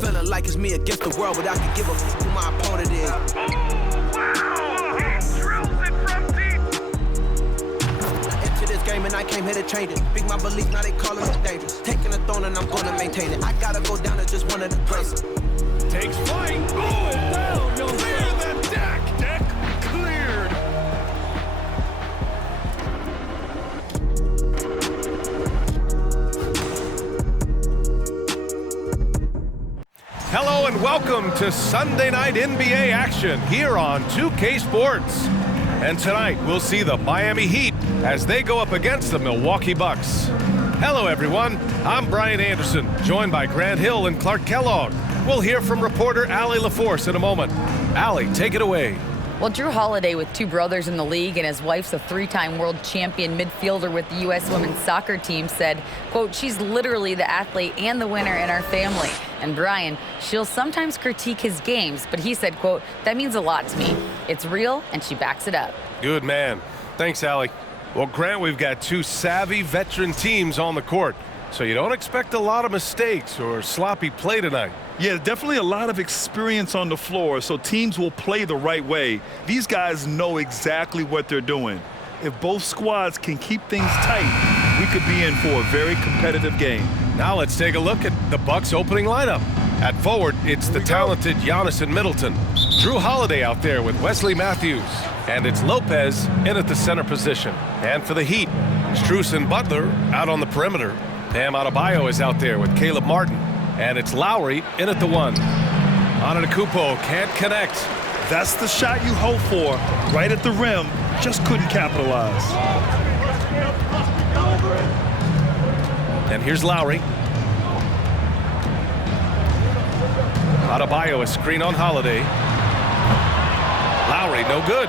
Feeling like it's me against the world, but I can give a f who my opponent is. He drills it from deep. I entered this game and I came here to change it. Big my belief, now they calling it dangerous. Taking the throne and I'm gonna maintain it. I gotta go down as just one of the greatest. Takes flight. Oh, down. No, clear the deck. Deck cleared. Hello and welcome to Sunday night NBA action here on 2K Sports. And tonight we'll see the Miami Heat as they go up against the Milwaukee Bucks. Hello everyone, I'm Brian Anderson, joined by Grant Hill and Clark Kellogg. We'll hear from reporter Allie LaForce in a moment. Allie, take it away. Well, Drew Holiday, with two brothers in the league and his wife's a three-time world champion midfielder with the U.S. women's soccer team, said, quote, she's literally the athlete and the winner in our family. And Brian, she'll sometimes critique his games, but he said, quote, that means a lot to me. It's real, and she backs it up. Good man. Thanks, Allie. Well, Grant, we've got two savvy veteran teams on the court, so you don't expect a lot of mistakes or sloppy play tonight. Yeah, definitely a lot of experience on the floor, so teams will play the right way. These guys know exactly what they're doing. If both squads can keep things tight, we could be in for a very competitive game. Now let's take a look at the Bucks' opening lineup. At forward, it's the talented Giannis and Middleton. Drew Holiday out there with Wesley Matthews. And it's Lopez in at the center position. And for the Heat, Strus and Butler out on the perimeter. Bam Adebayo is out there with Caleb Martin. And it's Lowry in at the one. Antetokounmpo can't connect. That's the shot you hope for, right at the rim. Just couldn't capitalize. And here's Lowry. Adebayo, a screen on Holiday. Lowry, no good.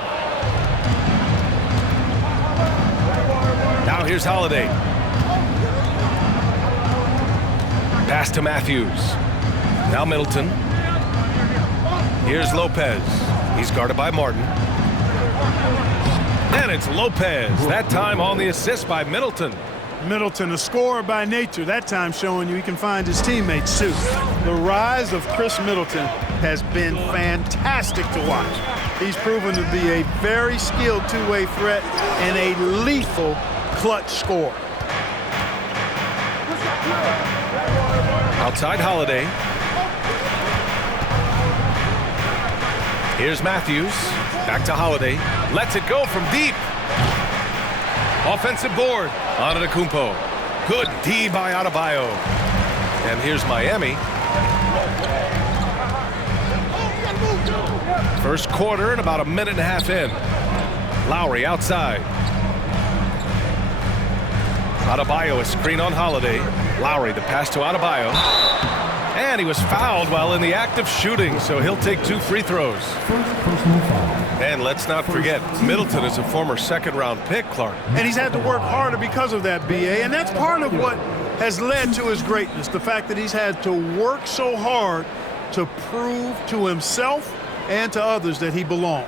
Now here's Holiday. Pass to Matthews. Now Middleton. Here's Lopez. He's guarded by Martin. And it's Lopez, that time on the assist by Middleton. Middleton, a scorer by nature, that time showing you he can find his teammates too. The rise of Chris Middleton has been fantastic to watch. He's proven to be a very skilled two-way threat and a lethal clutch scorer. Outside Holiday. Here's Matthews. Back to Holiday. Lets it go from deep. Offensive board. Antetokounmpo. Good D by Adebayo. And here's Miami. First quarter and about a minute and a half in. Lowry outside. Adebayo, a screen on Holiday. Lowry, the pass to Adebayo. And he was fouled while in the act of shooting, so he'll take 2 free throws. And let's not forget, Middleton is a former second-round pick, Clark. And he's had to work harder because of that, B.A., and that's part of what has led to his greatness, the fact that he's had to work so hard to prove to himself and to others that he belongs.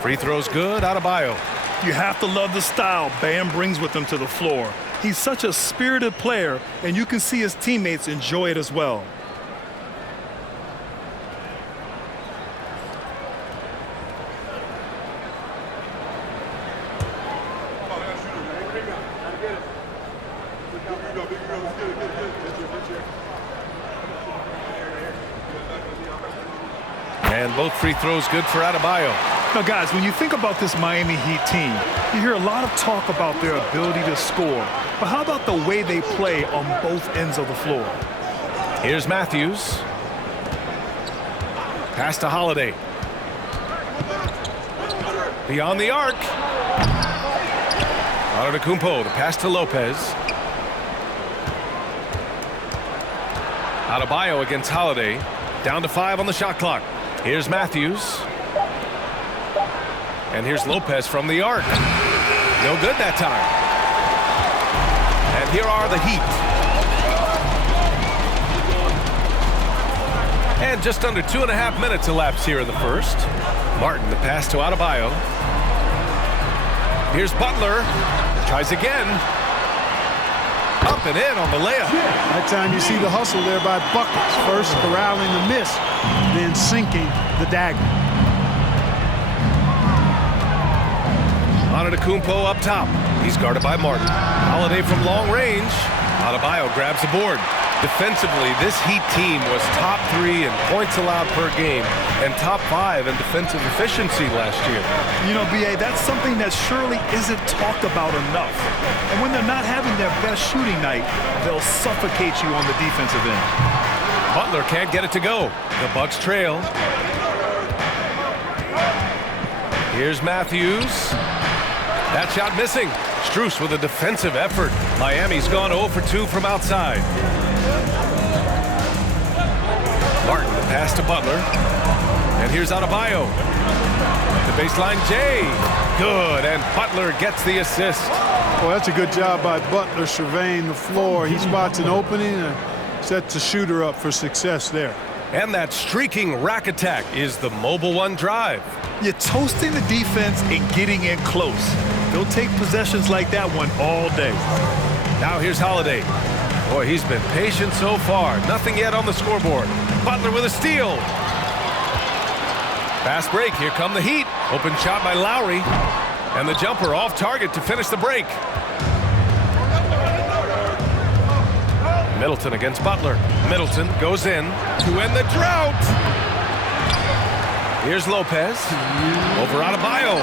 Free throws good, Adebayo. You have to love the style Bam brings with him to the floor. He's such a spirited player, and you can see his teammates enjoy it as well. And both free throws good for Adebayo. Now, guys, when you think about this Miami Heat team, you hear a lot of talk about their ability to score. But how about the way they play on both ends of the floor? Here's Matthews. Pass to Holiday. Beyond the arc. Antetokounmpo, the pass to Lopez. Adebayo against Holiday. Down to 5 on the shot clock. Here's Matthews. And here's Lopez from the arc. No good that time. And here are the Heat. And just under 2.5 minutes elapsed here in the first. Martin, the pass to Adebayo. Here's Butler. Tries again. Up and in on the layup. That time you see the hustle there by Buckets. First corralling the miss, then sinking the dagger. Antetokounmpo up top. He's guarded by Martin. Holiday from long range. Adebayo grabs the board. Defensively, this Heat team was top 3 in points allowed per game and top 5 in defensive efficiency last year. You know, B.A., that's something that surely isn't talked about enough. And when they're not having their best shooting night, they'll suffocate you on the defensive end. Butler can't get it to go. The Bucks trail. Here's Matthews. That shot missing. Strus with a defensive effort. Miami's gone 0 for 2 from outside. Martin, the pass to Butler. And here's Adebayo. The baseline J. Good, and Butler gets the assist. Well, that's a good job by Butler surveying the floor. He spots an opening and sets the shooter up for success there. And that streaking rack attack is the mobile one drive. You're toasting the defense and getting in close. They'll take possessions like that one all day. Now here's Holiday. Boy, he's been patient so far. Nothing yet on the scoreboard. Butler with a steal. Fast break. Here come the Heat. Open shot by Lowry. And the jumper off target to finish the break. Middleton against Butler. Middleton goes in to end the drought. Here's Lopez. Over Adebayo.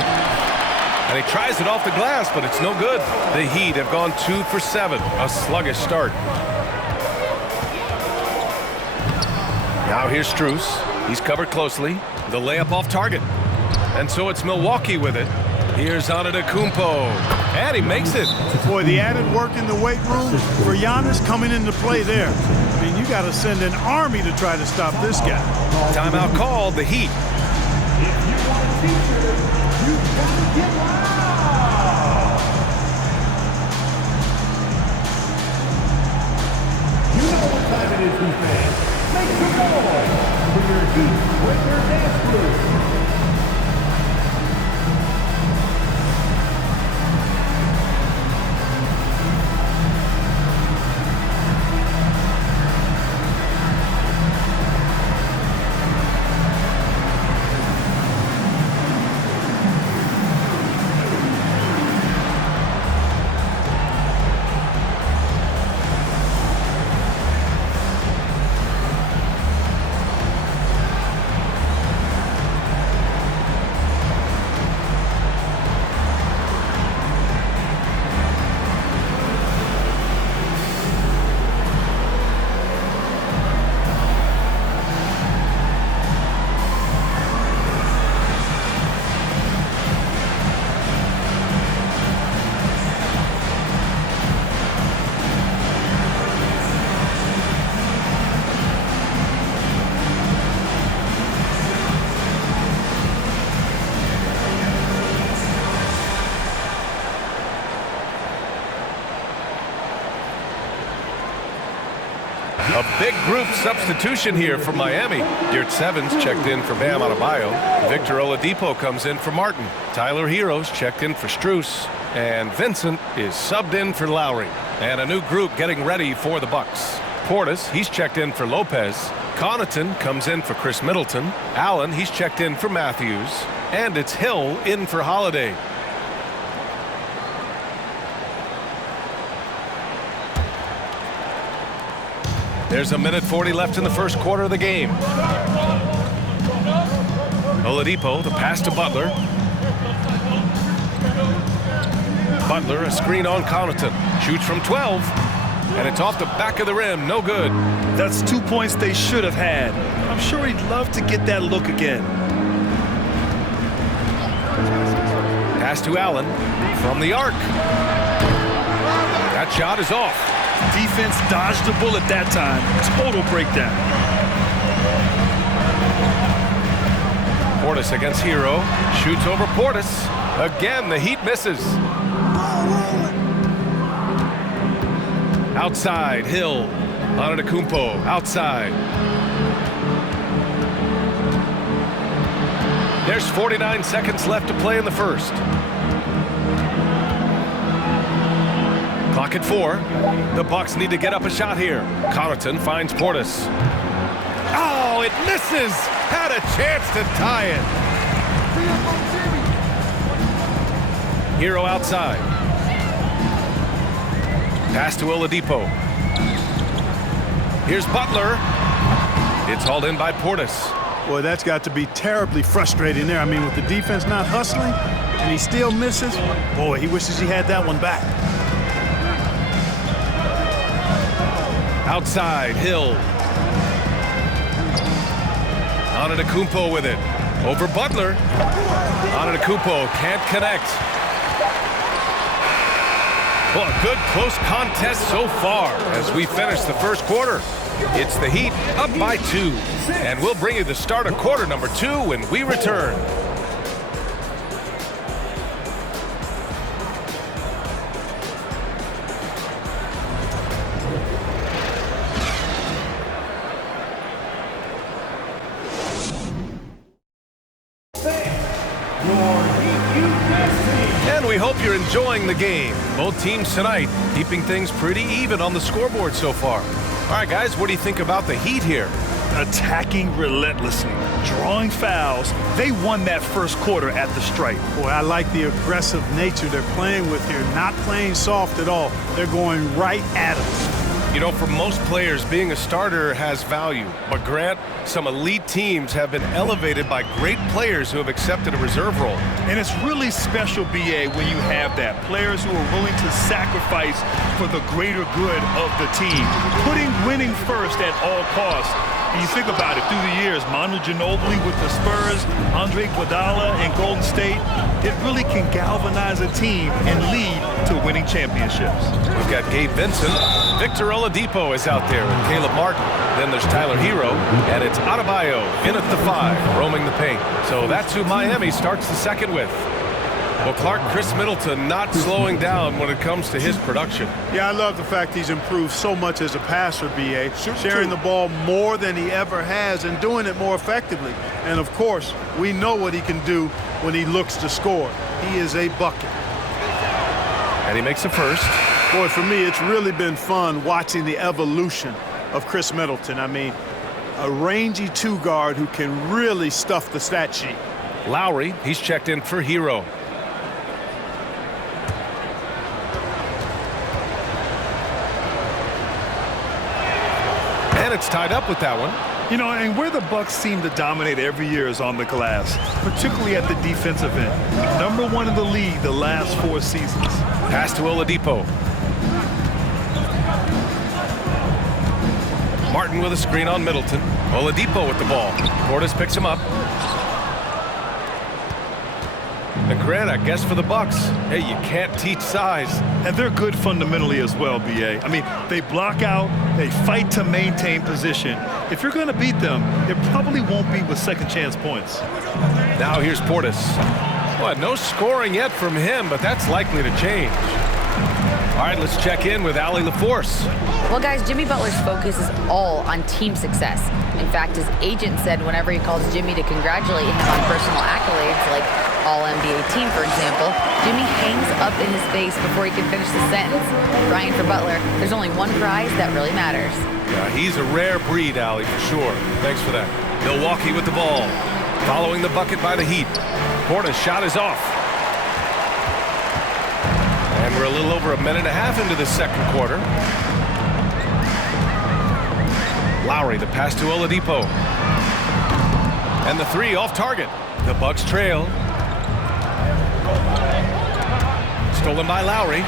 And he tries it off the glass, but it's no good. The Heat have gone 2 for 7. A sluggish start. Now here's Strus. He's covered closely. The layup off target. And so it's Milwaukee with it. Here's Antetokounmpo. And he makes it. Boy, the added work in the weight room for Giannis coming into play there. I mean, you got to send an army to try to stop this guy. Timeout called, the Heat. You know what time it is, Heat fans. Make some noise for your Heat with their dance crew. A big group substitution here for Miami. Deert Sevens checked in for Bam Adebayo. Victor Oladipo comes in for Martin. Tyler Heroes checked in for Strus. And Vincent is subbed in for Lowry. And a new group getting ready for the Bucks. Portis, he's checked in for Lopez. Connaughton comes in for Chris Middleton. Allen, he's checked in for Matthews. And it's Hill in for Holiday. There's a minute 40 left in the first quarter of the game. Oladipo, the pass to Butler. Butler, a screen on Connaughton. Shoots from 12. And it's off the back of the rim. No good. That's 2 points they should have had. I'm sure he'd love to get that look again. Pass to Allen from the arc. That shot is off. Defense dodged the bullet that time. Total breakdown. Portis against Hero. Shoots over Portis. Again, the Heat misses. Outside, Hill. Antetokounmpo, outside. There's 49 seconds left to play in the first. Clock at 4. The Bucks need to get up a shot here. Connaughton finds Portis. Oh, it misses! Had a chance to tie it. Hero outside. Pass to Oladipo. Here's Butler. It's hauled in by Portis. Boy, that's got to be terribly frustrating there. I mean, with the defense not hustling and he still misses, boy, he wishes he had that one back. Outside, Hill. Antetokounmpo with it. Over Butler. Antetokounmpo can't connect. Well, a good close contest so far as we finish the first quarter. It's the Heat up by 2. And we'll bring you the start of quarter number 2 when we return. And we hope you're enjoying the game. Both teams tonight keeping things pretty even on the scoreboard so far. All right, guys, what do you think about the Heat here? Attacking relentlessly, drawing fouls. They won that first quarter at the stripe. Boy, I like the aggressive nature they're playing with here. Not playing soft at all. They're going right at us. You know, for most players, being a starter has value. But Grant, some elite teams have been elevated by great players who have accepted a reserve role. And it's really special, B.A., when you have that. Players who are willing to sacrifice for the greater good of the team. Putting winning first at all costs. And you think about it, through the years, Manu Ginobili with the Spurs, Andre Iguodala in Golden State, it really can galvanize a team and lead to winning championships. We've got Gabe Vincent. Victor Oladipo is out there with Caleb Martin. Then there's Tyler Hero, and it's Adebayo in at the 5, roaming the paint. So that's who Miami starts the second with. Well, Clark, Chris Middleton not slowing down when it comes to his production. Yeah, I love the fact he's improved so much as a passer, B.A. Sharing the ball more than he ever has and doing it more effectively. And, of course, we know what he can do when he looks to score. He is a bucket. And he makes a first. Boy, for me, it's really been fun watching the evolution of Chris Middleton. I mean, a rangy 2 guard who can really stuff the stat sheet. Lowry, he's checked in for Hero. And it's tied up with that one. You know, and where the Bucks seem to dominate every year is on the glass, particularly at the defensive end. #1 in the league the last 4 seasons. Pass to Oladipo. Martin with a screen on Middleton. Oladipo with the ball. Portis picks him up. And Grant, I guess for the Bucks, hey, you can't teach size. And they're good fundamentally as well, B.A. I mean, they block out, they fight to maintain position. If you're going to beat them, it probably won't be with second chance points. Now here's Portis. Well, no scoring yet from him, but that's likely to change. All right, let's check in with Allie LaForce. Well, guys, Jimmy Butler's focus is all on team success. In fact, his agent said whenever he calls Jimmy to congratulate him on personal accolades, like All-NBA team, for example, Jimmy hangs up in his face before he can finish the sentence. Ryan, for Butler, there's only one prize that really matters. Yeah, he's a rare breed, Allie, for sure. Thanks for that. Milwaukee with the ball. Following the bucket by the Heat. Portis' shot is off. And we're a little over a minute and a half into the second quarter. Lowry, the pass to Oladipo. And the 3 off target. The Bucks trail. Stolen by Lowry.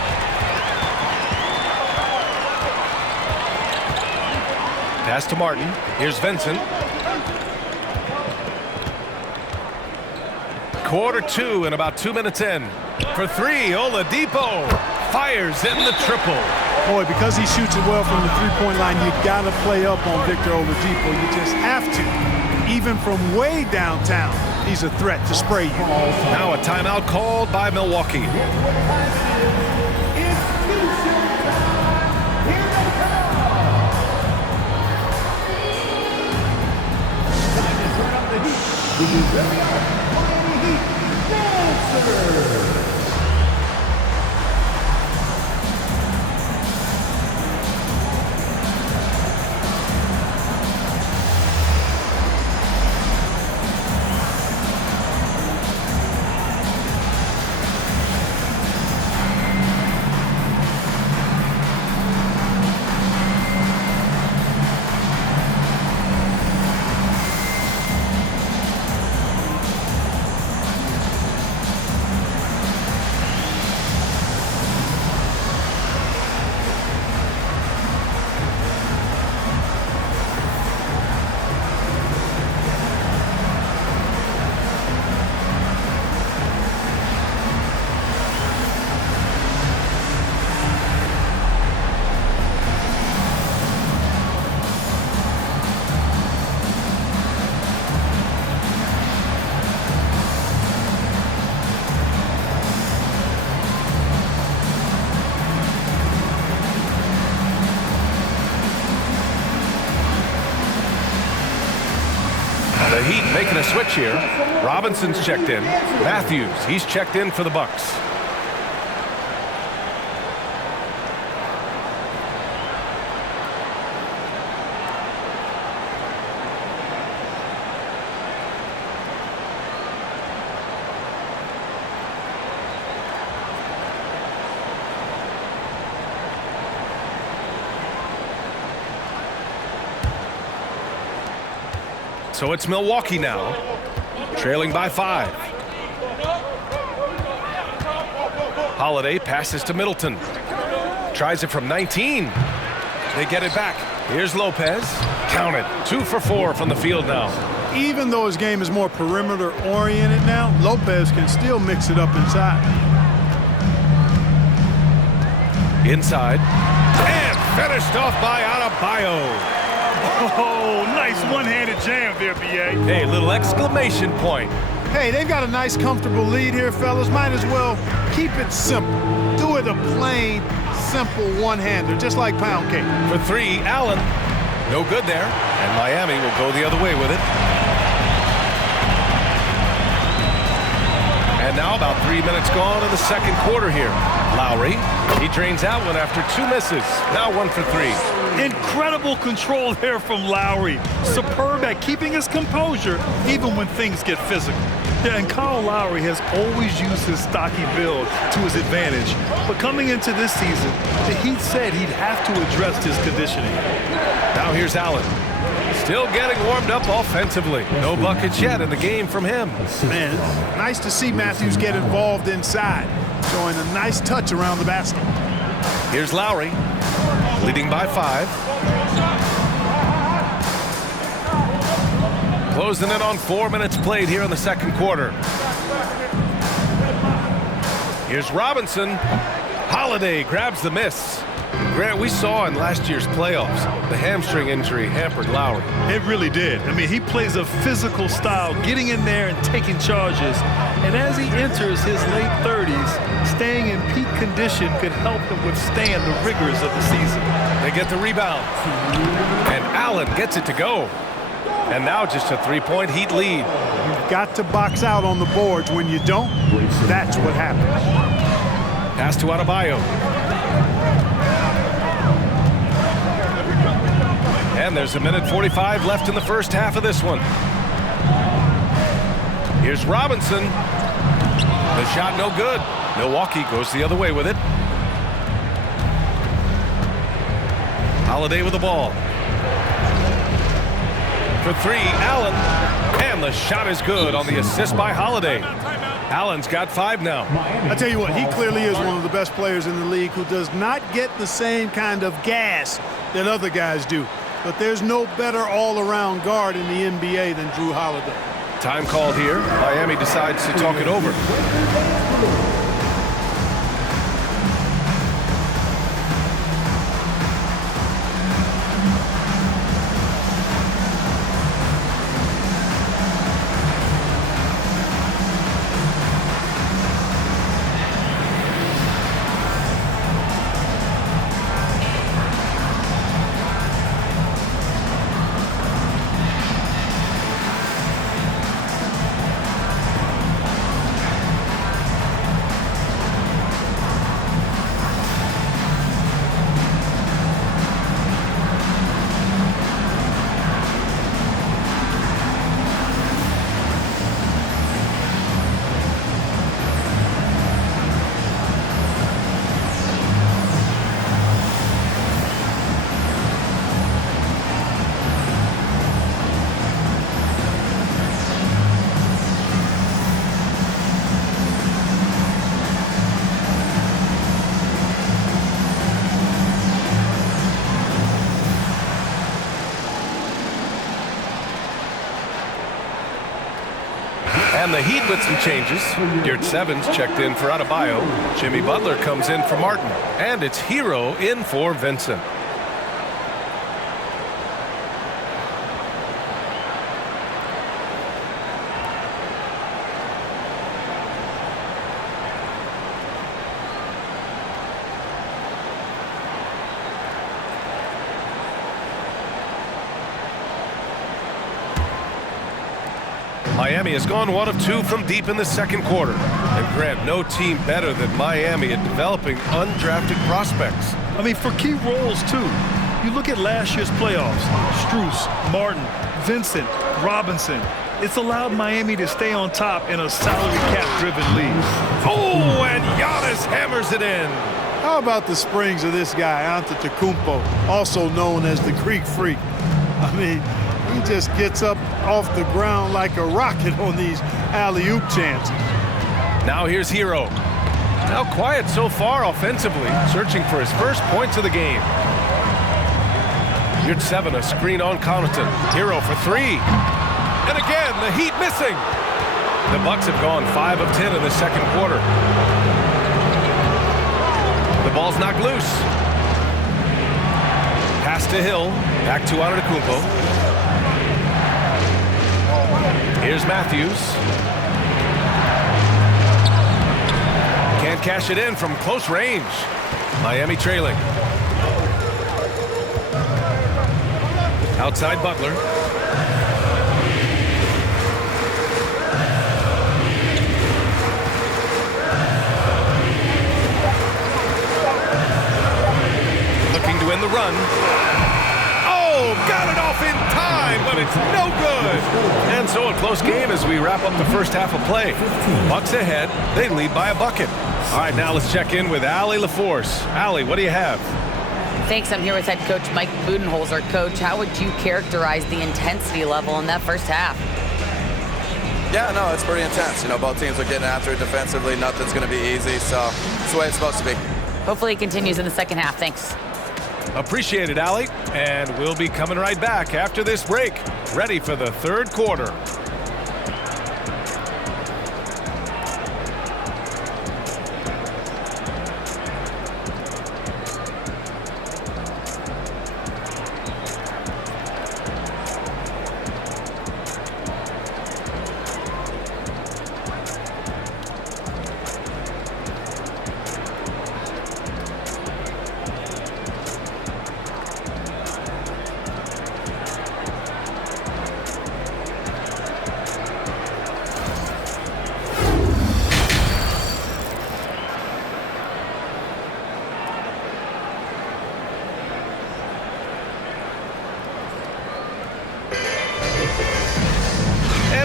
Pass to Martin. Here's Vincent. Quarter 2 and about 2 minutes in. For 3, Oladipo fires in the triple. Boy, because he shoots it well from the three-point line, you got to play up on Victor Oladipo. You just have to. Even from way downtown, he's a threat to spray you. Now a timeout called by Milwaukee. The Heat making a switch here. Robinson's checked in. Matthews, he's checked in for the Bucks. So it's Milwaukee now, trailing by 5. Holiday passes to Middleton. Tries it from 19. They get it back. Here's Lopez. Counted. 2 for 4 from the field now. Even though his game is more perimeter oriented now, Lopez can still mix it up inside. Inside. And finished off by Adebayo. Oh, nice one-handed jam there, B.A. Hey, little exclamation point. Hey, they've got a nice, comfortable lead here, fellas. Might as well keep it simple. Do it a plain, simple one-hander, just like pound cake. For 3, Allen. No good there. And Miami will go the other way with it. And now about 3 minutes gone in the second quarter here. Lowry, he drains out one after 2 misses. Now 1 for 3. Incredible control there from Lowry. Superb at keeping his composure even when things get physical. Yeah, and Kyle Lowry has always used his stocky build to his advantage. But coming into this season, the Heat said he'd have to address his conditioning. Now here's Allen. Still getting warmed up offensively. No buckets yet in the game from him. Man, nice to see Matthews get involved inside, showing a nice touch around the basket. Here's Lowry, leading by 5. Closing in on 4 minutes played here in the second quarter. Here's Robinson. Holiday grabs the miss. Grant, we saw in last year's playoffs, the hamstring injury hampered Lowry. It really did. I mean, he plays a physical style, getting in there and taking charges. And as he enters his late 30s, staying in peak condition could help him withstand the rigors of the season. They get the rebound. And Allen gets it to go. And now just a 3-point Heat lead. You've got to box out on the boards. When you don't, that's what happens. Pass to Adebayo. And there's 1:45 left in the first half of this one. Here's Robinson. The shot no good. Milwaukee goes the other way with it. Holiday with the ball. For 3, Allen. And the shot is good on the assist by Holiday. Allen's got 5 now. I tell you what, he clearly is one of the best players in the league who does not get the same kind of gas that other guys do. But there's no better all-around guard in the NBA than Drew Holiday. Time called here. Miami decides to talk it over. And the Heat with some changes. Yurt Sevens checked in for Adebayo. Jimmy Butler comes in for Martin. And it's Hero in for Vincent. Miami has gone 1 of 2 from deep in the second quarter. And Grant, no team better than Miami at developing undrafted prospects. I mean, for key roles, too. You look at last year's playoffs. Strus, Martin, Vincent, Robinson. It's allowed Miami to stay on top in a salary cap-driven league. Oh, and Giannis hammers it in. How about the springs of this guy, Antetokounmpo, also known as the Greek Freak? I mean, he just gets up off the ground like a rocket on these alley-oop chances. Now here's Hero. Now quiet so far offensively, searching for his first points of the game. Yurt Seven, a screen on Connaughton. Hero for 3. And again, the Heat missing. The Bucks have gone 5 of 10 in the second quarter. The ball's knocked loose. Pass to Hill. Back to Antetokounmpo. Here's Matthews. Can't cash it in from close range. Miami trailing. Outside Butler. Looking to win the run. Oh, got it off in time, but it's no good. And so a close game as we wrap up the first half of play. Bucks ahead. They lead by a bucket. All right, now let's check in with Allie LaForce. Allie, what do you have? Thanks. I'm here with head coach Mike Budenholzer. Coach, how would you characterize the intensity level in that first half? Yeah, no, it's pretty intense. You know, both teams are getting after it defensively. Nothing's going to be easy, so it's the way it's supposed to be. Hopefully it continues in the second half. Thanks. Appreciate it, Allie. And we'll be coming right back after this break. Ready for the third quarter.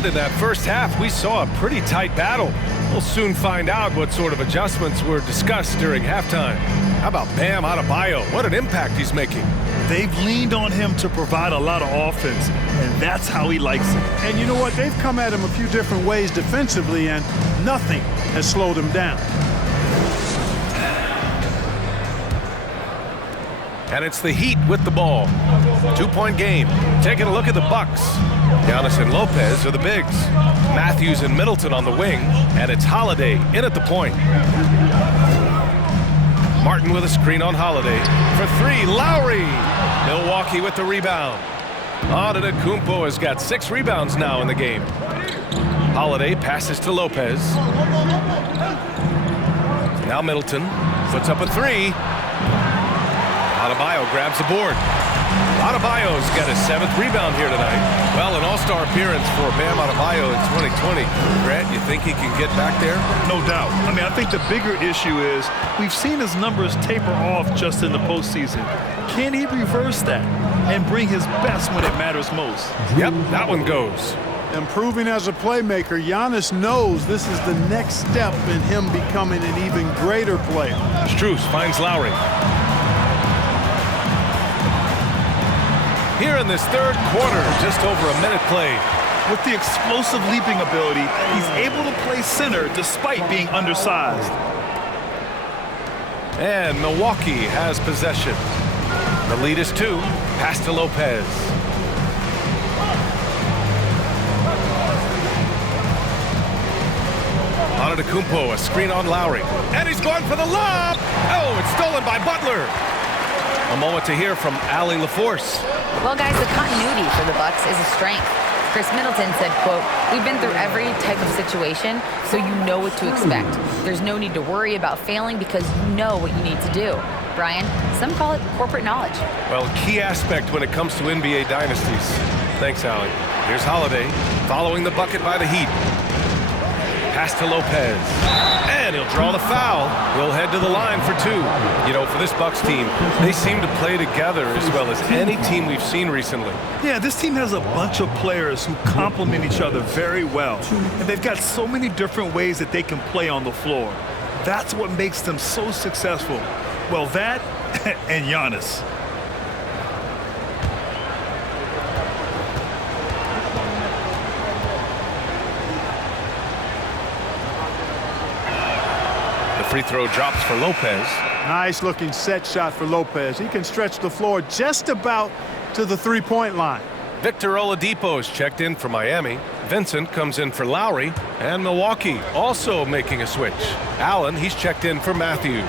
In that first half, we saw a pretty tight battle. We'll soon find out what sort of adjustments were discussed during halftime. How about Bam Adebayo? What an impact he's making. They've leaned on him to provide a lot of offense, and that's how he likes it. And you know what? They've come at him a few different ways defensively, and nothing has slowed him down. And it's the Heat with the ball. 2-point game. Taking a look at the Bucks. Giannis and Lopez are the bigs. Matthews and Middleton on the wing. And it's Holiday in at the point. Martin with a screen on Holiday. For 3, Lowry. Milwaukee with the rebound. Antetokounmpo has got 6 rebounds now in the game. Holiday passes to Lopez. Now Middleton puts up a 3. Adebayo grabs the board. Adebayo's got his 7th rebound here tonight. Well, an all-star appearance for Bam Adebayo in 2020. Grant, you think he can get back there? No doubt. I mean, I think the bigger issue is we've seen his numbers taper off just in the postseason. Can he reverse that and bring his best when it matters most? Yep, that one goes. Improving as a playmaker, Giannis knows this is the next step in him becoming an even greater player. Strus finds Lowry. Here in this third quarter, just over a minute played. With the explosive leaping ability, he's able to play center despite being undersized. And Milwaukee has possession. The lead is 2. Pass to Lopez. Antetokounmpo, a screen on Lowry. And he's going for the lob! Oh, it's stolen by Butler. A moment to hear from Allie LaForce. Well, guys, the continuity for the Bucks is a strength. Chris Middleton said, quote, "We've been through every type of situation, so you know what to expect. There's no need to worry about failing because you know what you need to do." Brian, some call it corporate knowledge. Well, key aspect when it comes to NBA dynasties. Thanks, Allie. Here's Holiday, following the bucket by the Heat. Pass to Lopez. And he'll draw the foul. He'll head to the line for two. You know, for this Bucks team, they seem to play together as well as any team we've seen recently. Yeah, this team has a bunch of players who complement each other very well. And they've got so many different ways that they can play on the floor. That's what makes them so successful. Well, that and Giannis. Free throw drops for Lopez. Nice looking set shot for Lopez. He can stretch the floor just about to the three-point line. Victor Oladipo is checked in for Miami. Vincent comes in for Lowry. And Milwaukee also making a switch. Allen, he's checked in for Matthews.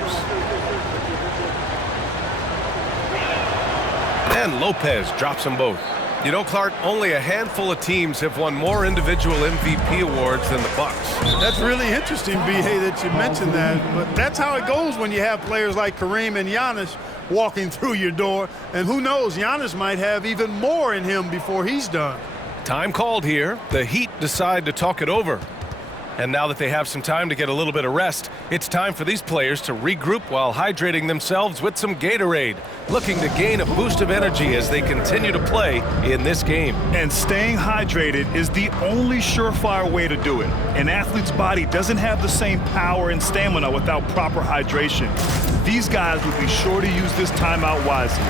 And Lopez drops them both. You know, Clark, only a handful of teams have won more individual MVP awards than the Bucks. That's really interesting, B.A., that you mentioned that. But that's how it goes when you have players like Kareem and Giannis walking through your door. And who knows, Giannis might have even more in him before he's done. Time called here. The Heat decide to talk it over. And now that they have some time to get a little bit of rest, it's time for these players to regroup while hydrating themselves with some Gatorade, looking to gain a boost of energy as they continue to play in this game. And staying hydrated is the only surefire way to do it. An athlete's body doesn't have the same power and stamina without proper hydration. These guys will be sure to use this timeout wisely.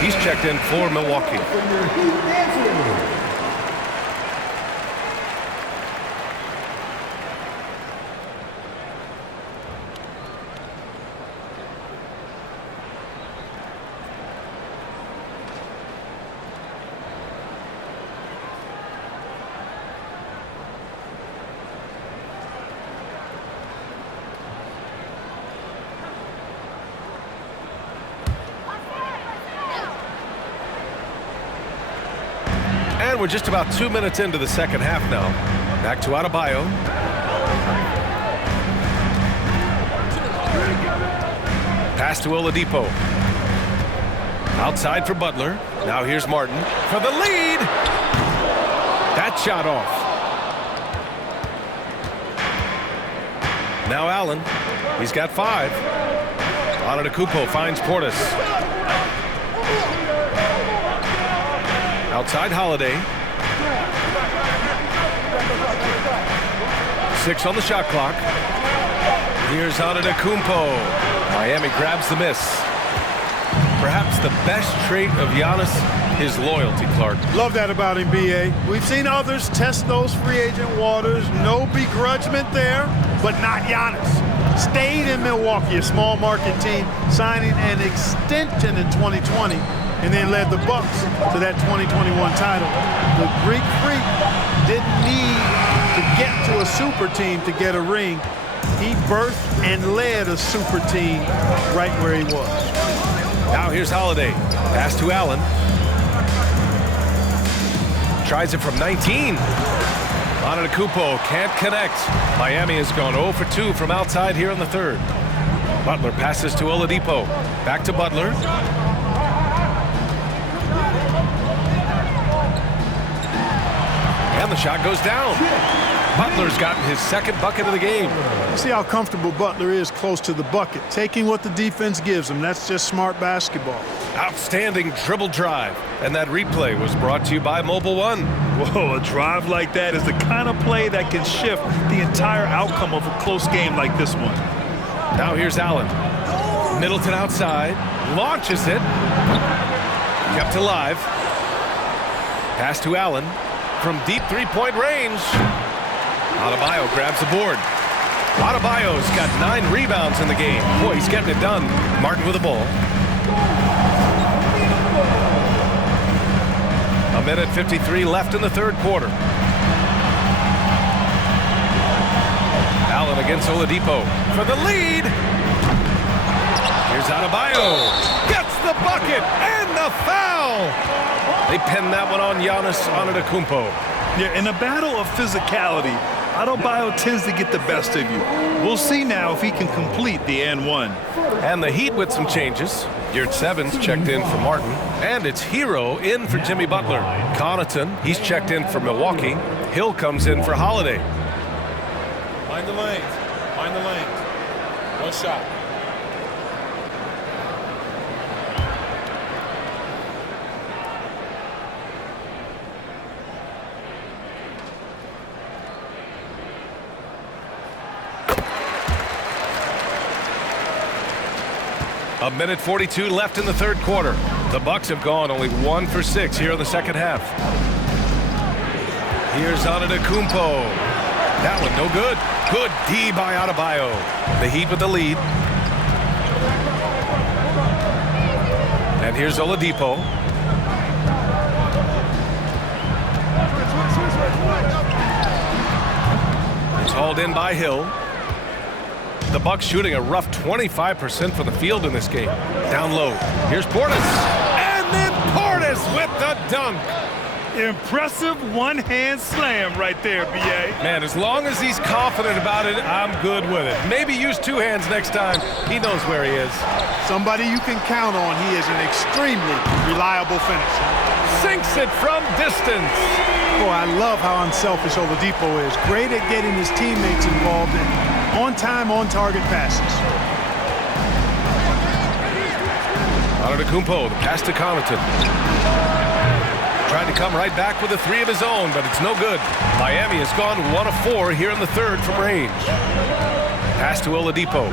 He's checked in for Milwaukee. And we're just about 2 minutes into the second half now. Back to Adebayo. Pass to Oladipo. Outside for Butler. Now here's Martin for the lead. That shot off. Now Allen. He's got 5. Antetokounmpo finds Portis. Outside Holiday. 6 on the shot clock. Here's Antetokounmpo. Miami grabs the miss. Perhaps the best trait of Giannis is loyalty, Clark. Love that about him, B.A. We've seen others test those free agent waters. No begrudgment there, but not Giannis. Stayed in Milwaukee, a small market team, signing an extension in 2020, and then led the Bucks to that 2021 title. The Greek Freak didn't need to get to a super team to get a ring. He birthed and led a super team right where he was. Now here's Holiday. Pass to Allen. Tries it from 19. Antetokounmpo can't connect. Miami has gone 0 for 2 from outside here in the third. Butler passes to Oladipo. Back to Butler. And the shot goes down. Butler's gotten his second bucket of the game. See how comfortable Butler is close to the bucket, taking what the defense gives him. That's just smart basketball. Outstanding dribble drive. And that replay was brought to you by Mobile One. Whoa, a drive like that is the kind of play that can shift the entire outcome of a close game like this one. Now here's Allen. Middleton outside. Launches it. Kept alive. Pass to Allen. From deep three-point range. Adebayo grabs the board. Adebayo's got 9 rebounds in the game. Boy, he's getting it done. Martin with the ball. A minute 53 left in the third quarter. Allen against Oladipo for the lead. Here's Adebayo. Gets the bucket and the foul. They pinned that one on Giannis Antetokounmpo. Yeah, in a battle of physicality, Adebayo tends to get the best of you. We'll see now if he can complete the and one. And the Heat with some changes. Yurt Seven's checked in for Martin. And it's Hero in for Jimmy Butler. Connaughton, he's checked in for Milwaukee. Hill comes in for Holiday. Mind the lanes. Mind the lanes. One shot. A minute 42 left in the third quarter. The Bucks have gone only 1 for 6 here in the second half. Here's Antetokounmpo. That one no good. Good D by Adebayo. The Heat with the lead. And here's Oladipo. It's hauled in by Hill. The Bucks shooting a rough 25% from the field in this game. Down low. Here's Portis. And then Portis with the dunk. Impressive one-hand slam right there, B.A. Man, as long as he's confident about it, I'm good with it. Maybe use 2 hands next time. He knows where he is. Somebody you can count on. He is an extremely reliable finisher. Sinks it from distance. Boy, I love how unselfish Oladipo is. Great at getting his teammates involved in on-time, on-target passes. Antetokounmpo, the pass to Connaughton. Tried to come right back with a 3 of his own, but it's no good. Miami has gone 1 of 4 here in the third from range. Pass to Oladipo.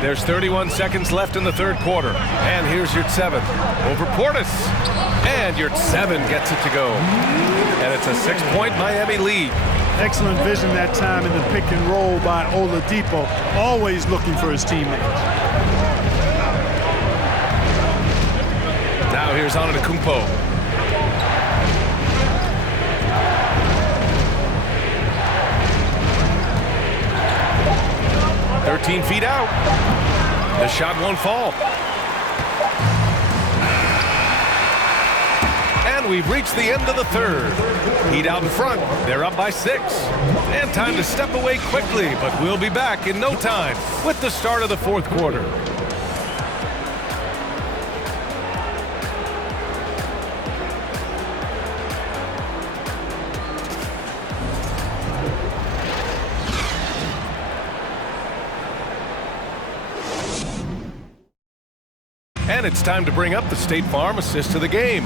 There's 31 seconds left in the third quarter. And here's Yurt Seven. Over Portis. And Yurt Seven gets it to go. And it's a 6-point Miami lead. Excellent vision that time in the pick and roll by Oladipo. Always looking for his teammates. Now here's Antetokounmpo. "13 feet out. The shot won't fall. And we've reached the end of the third. Heat out in front. They're up by 6. And time to step away quickly, but we'll be back in no time with the start of the fourth quarter. And it's time to bring up the State Farm assist to the game.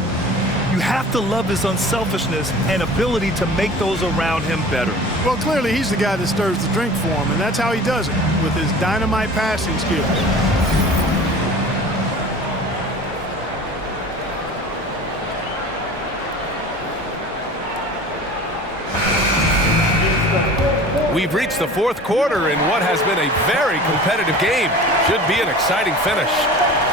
You have to love his unselfishness and ability to make those around him better. Well, clearly he's the guy that stirs the drink for him, and that's how he does it, with his dynamite passing skills. We've reached the fourth quarter in what has been a very competitive game. Should be an exciting finish.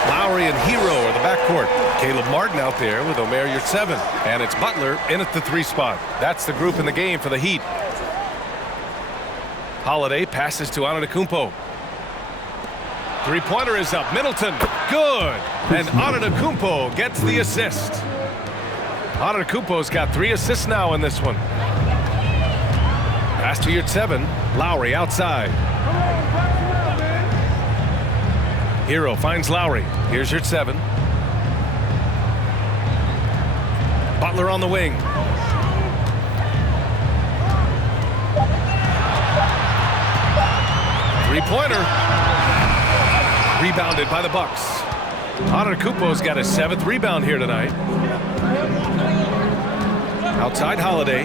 Lowry and Hero are the backcourt. Caleb Martin out there with Omer Yurt Seven. And it's Butler in at the 3 spot. That's the group in the game for the Heat. Holiday passes to Antetokounmpo. 3-pointer is up. Middleton, good. And Antetokounmpo gets the assist. Antetokounmpo's got 3 assists now in this one. Pass to your 7. Lowry outside. Hero finds Lowry. Here's your 7. Butler on the wing. Three-pointer. Rebounded by the Bucks. Antetokounmpo's got his 7th rebound here tonight. Outside Holiday.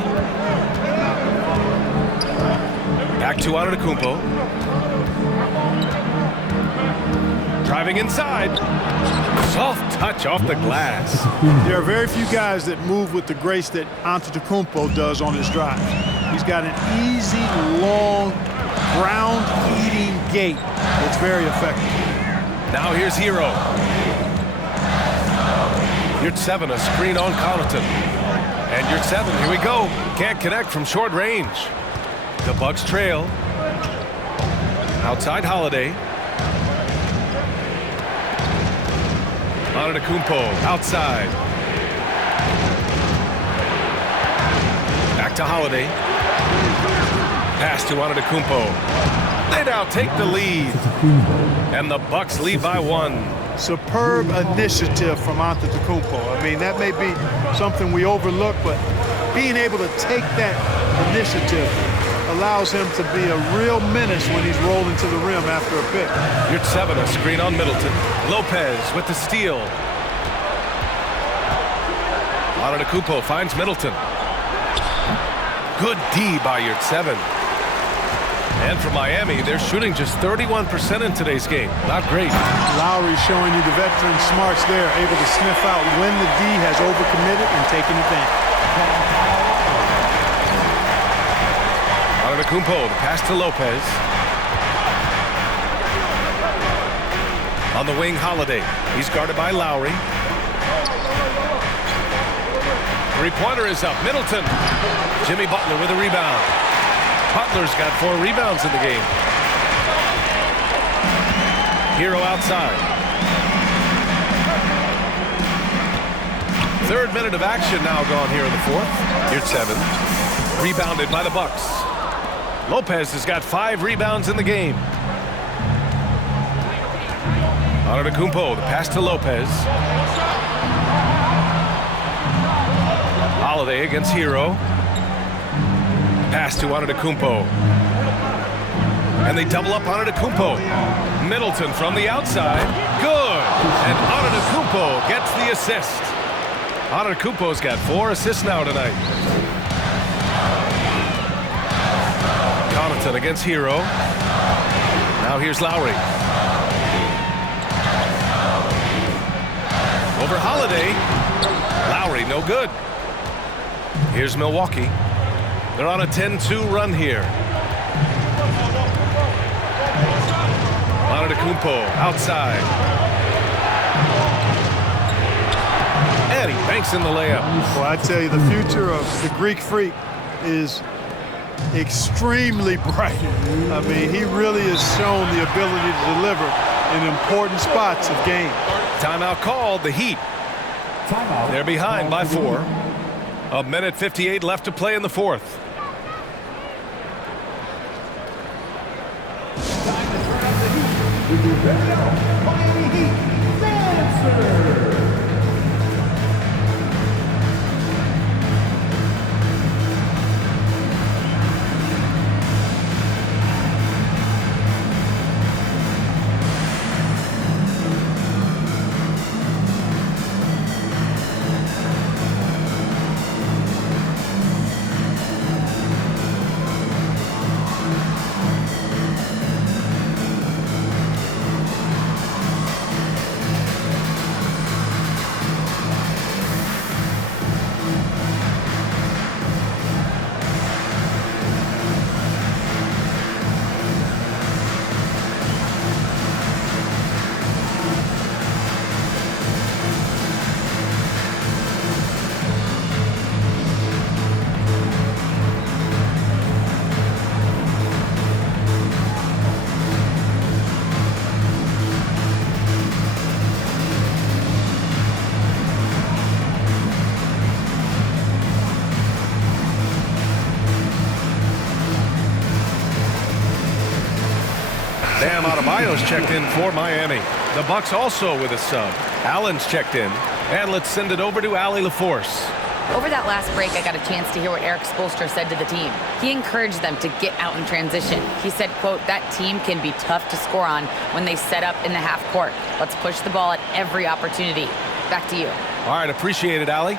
Back to Antetokounmpo. Driving inside. Soft touch off the glass. There are very few guys that move with the grace that Antetokounmpo does on his drive. He's got an easy, long, ground-eating gait. It's very effective. Now here's Hero. Your 7, a screen on Connaughton. And your 7, here we go. Can't connect from short range. The Bucks trail. Outside Holiday. Antetokounmpo outside. Back to Holiday. Pass to Antetokounmpo. They now take the lead. And the Bucks lead by 1. Superb initiative from Antetokounmpo. I mean, that may be something we overlook, but being able to take that initiative allows him to be a real menace when he's rolling to the rim after a pick. Your 7, a screen on Middleton. Lopez with the steal. Antetokounmpo finds Middleton. Good D by your 7. And for Miami, they're shooting just 31% in today's game. Not great. Lowry showing you the veteran smarts there, able to sniff out when the D has overcommitted and taking advantage. Antetokounmpo, the pass to Lopez. On the wing, Holiday. He's guarded by Lowry. Three-pointer is up. Middleton. Jimmy Butler with a rebound. Butler's got 4 rebounds in the game. Hero outside. 3rd minute of action now gone here in the 4th. Here's 7. Rebounded by the Bucks. Lopez has got 5 rebounds in the game. Antetokounmpo, the pass to Lopez. Holiday against Hero. Pass to Antetokounmpo. And they double up Antetokounmpo. Middleton from the outside. Good. And Antetokounmpo gets the assist. Antetokounmpo's got 4 assists now tonight. Connaughton against Hero. Now here's Lowry. Over Holiday. Lowry, no good. Here's Milwaukee. They're on a 10-2 run here. Antetokounmpo outside. And he banks in the layup. Well, I tell you, the future of the Greek Freak is extremely bright. I mean, he really has shown the ability to deliver in important spots of game. Timeout called, the Heat. They're behind by 4. 1:58 left to play in the 4th. Bam Adebayo's checked in for Miami. The Bucks also with a sub. Allen's checked in. And let's send it over to Allie LaForce. Over that last break, I got a chance to hear what Eric Spoelstra said to the team. He encouraged them to get out in transition. He said, quote, that team can be tough to score on when they set up in the half court. Let's push the ball at every opportunity. Back to you. All right, appreciate it, Allie.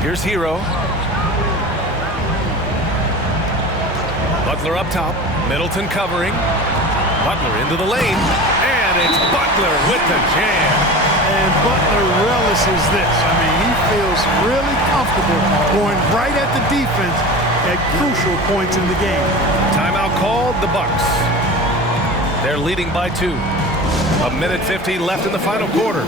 Here's Hero. Butler up top. Middleton covering. Butler into the lane. And it's Butler with the jam. And Butler relishes this. I mean, he feels really comfortable going right at the defense at crucial points in the game. Timeout called, the Bucks. They're leading by 2. 1:50 left in the final quarter.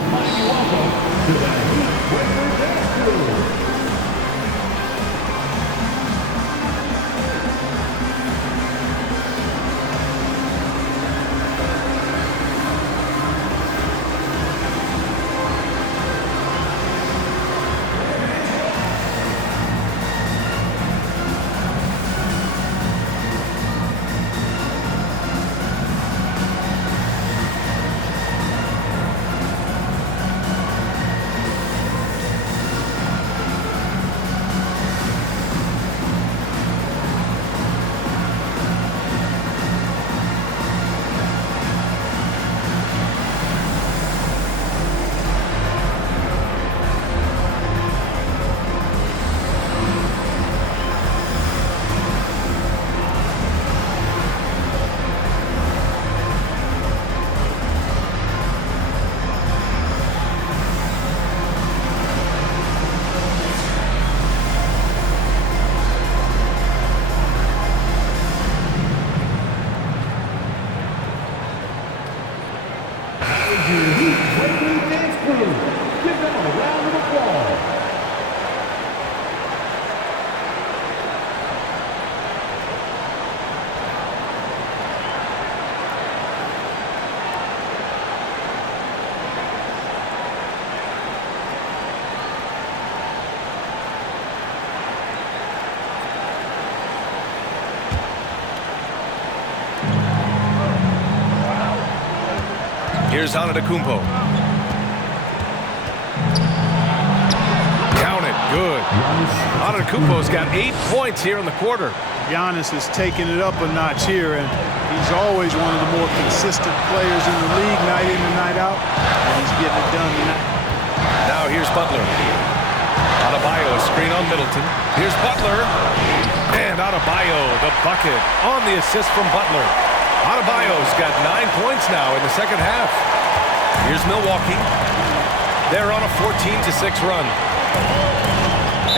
Here's Antetokounmpo. Count it. Good. Antetokounmpo's got 8 points here in the quarter. Giannis is taking it up a notch here, and he's always one of the more consistent players in the league night in and night out, and he's getting it done tonight. Now here's Butler. Adebayo, screen on Middleton. Here's Butler. And Adebayo, the bucket on the assist from Butler. Adebayo's got 9 points now in the second half. Here's Milwaukee. They're on a 14-6 run.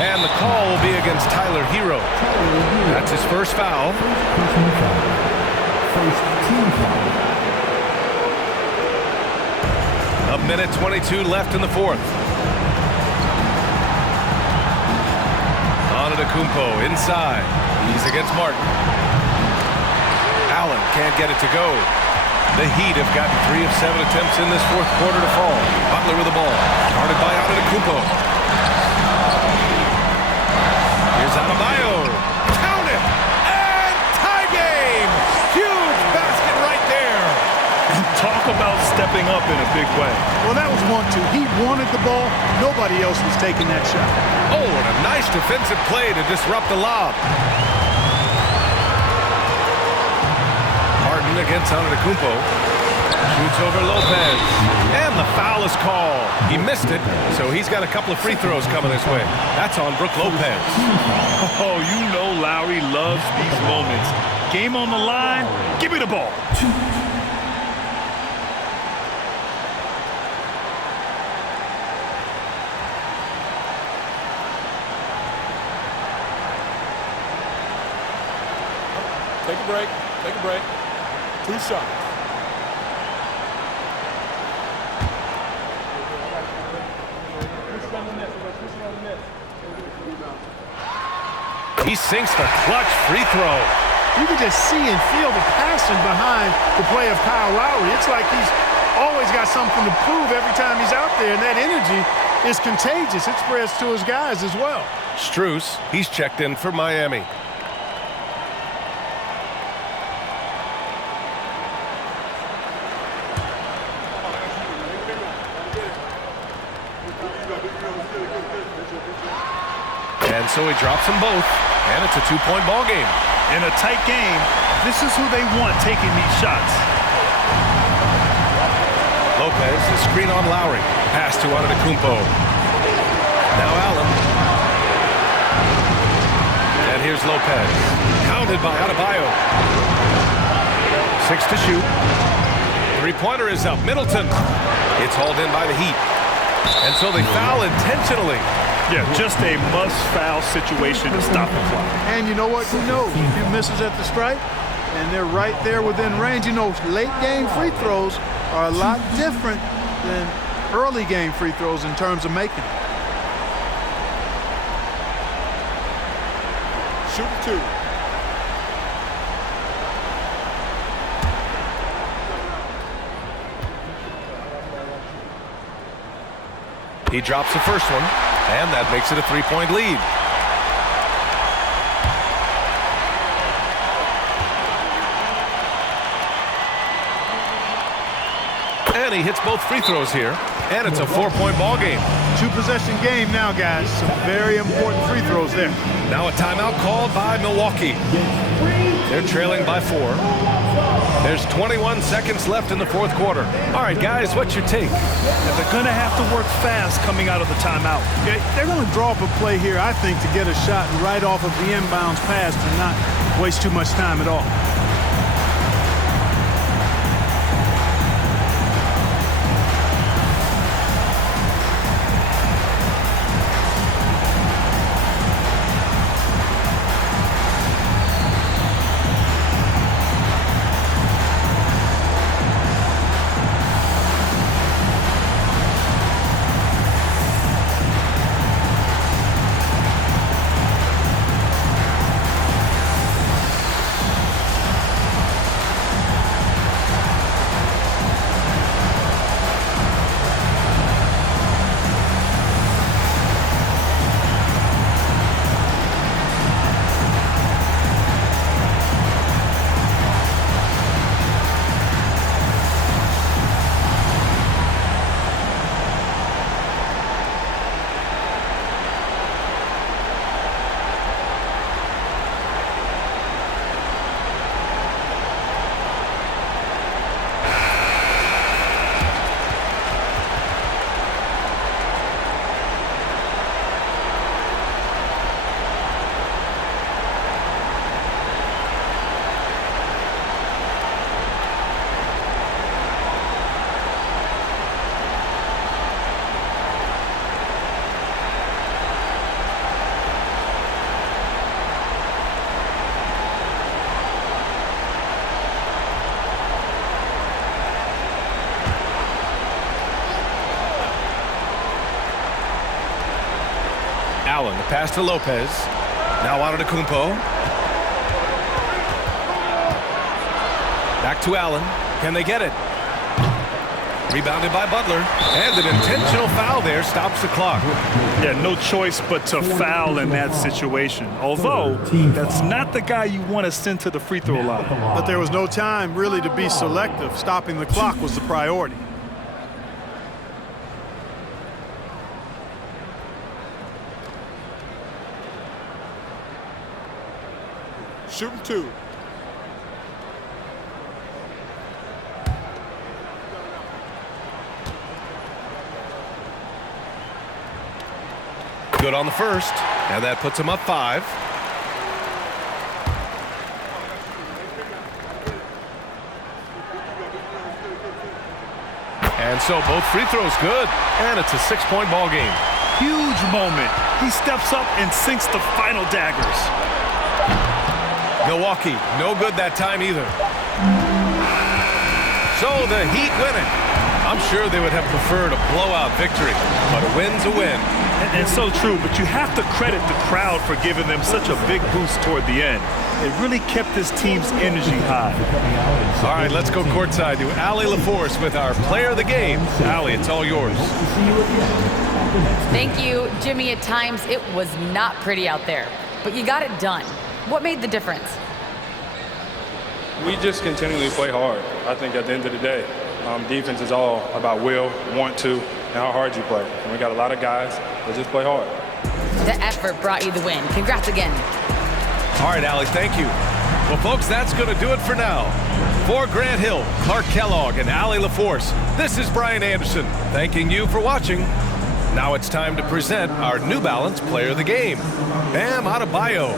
And the call will be against Tyler Hero. That's his first foul. A minute 22 left in the fourth. Antetokounmpo inside. He's against Martin. Allen can't get it to go. The Heat have gotten 3 of 7 attempts in this fourth quarter to fall. Butler with the ball. Guarded by Antetokounmpo. Here's Adebayo. Count it! And tie game! Huge basket right there. Talk about stepping up in a big way. Well, that was 1-2. He wanted the ball. Nobody else was taking that shot. Oh, and a nice defensive play to disrupt the lob. Martin against Antetokounmpo. Shoots over Lopez. And the foul is called. He missed it, so he's got a couple of free throws coming this way. That's on Brook Lopez. Oh, you know Lowry loves these moments. Game on the line. Give me the ball. Take a break. Take a break. 2 shots. He sinks the clutch free throw. You can just see and feel the passion behind the play of Kyle Lowry. It's like he's always got something to prove every time he's out there, and that energy is contagious. It spreads to his guys as well. Strus, he's checked in for Miami. And so he drops them both, and it's a two-point ball game. In a tight game, this is who they want taking these shots. Lopez, the screen on Lowry. Pass to Antetokounmpo. Now Allen. And here's Lopez. Counted by Adebayo. 6 to shoot. Three-pointer is up. Middleton. It's hauled in by the Heat. And so they foul intentionally. Yeah, just a must-foul situation to stop the clock. And you know what? He knows a few misses at the stripe, and they're right there within range. You know, late-game free throws are a lot different than early-game free throws in terms of making them. Shoot 2. He drops the first one, and that makes it a three-point lead. And he hits both free throws here, and it's a 4-point ball game. Two-possession game now, guys. Some very important free throws there. Now a timeout called by Milwaukee. They're trailing by 4. There's 21 seconds left in the fourth quarter. All right, guys, what's your take? They're going to have to work fast coming out of the timeout. Yeah, they're going to draw up a play here, I think, to get a shot right off of the inbounds pass and not waste too much time at all. Allen, the pass to Lopez. Now Antetokounmpo. Back to Allen. Can they get it? Rebounded by Butler. And an intentional foul there stops the clock. Yeah, no choice but to foul in that situation. Although, that's not the guy you want to send to the free throw line. But there was no time really to be selective. Stopping the clock was the priority. Shooting 2. Good on the first, and that puts him up 5. And so both free throws good, and it's a 6-point ball game. Huge moment. He steps up and sinks the final daggers. Milwaukee, no good that time either. So the Heat win it. I'm sure they would have preferred a blowout victory, but a win's a win. And so true, but you have to credit the crowd for giving them such a big boost toward the end. It really kept this team's energy high. All right, let's go courtside to Allie LaForce with our player of the game. Allie, it's all yours. Thank you, Jimmy. At times, it was not pretty out there, but you got it done. What made the difference? We just continually play hard. I think at the end of the day, defense is all about will, want to, and how hard you play. And we got a lot of guys that just play hard. The effort brought you the win. Congrats again. All right, Allie, thank you. Well, folks, that's going to do it for now. For Grant Hill, Clark Kellogg, and Allie LaForce, this is Brian Anderson, thanking you for watching. Now it's time to present our New Balance Player of the Game, Bam Adebayo.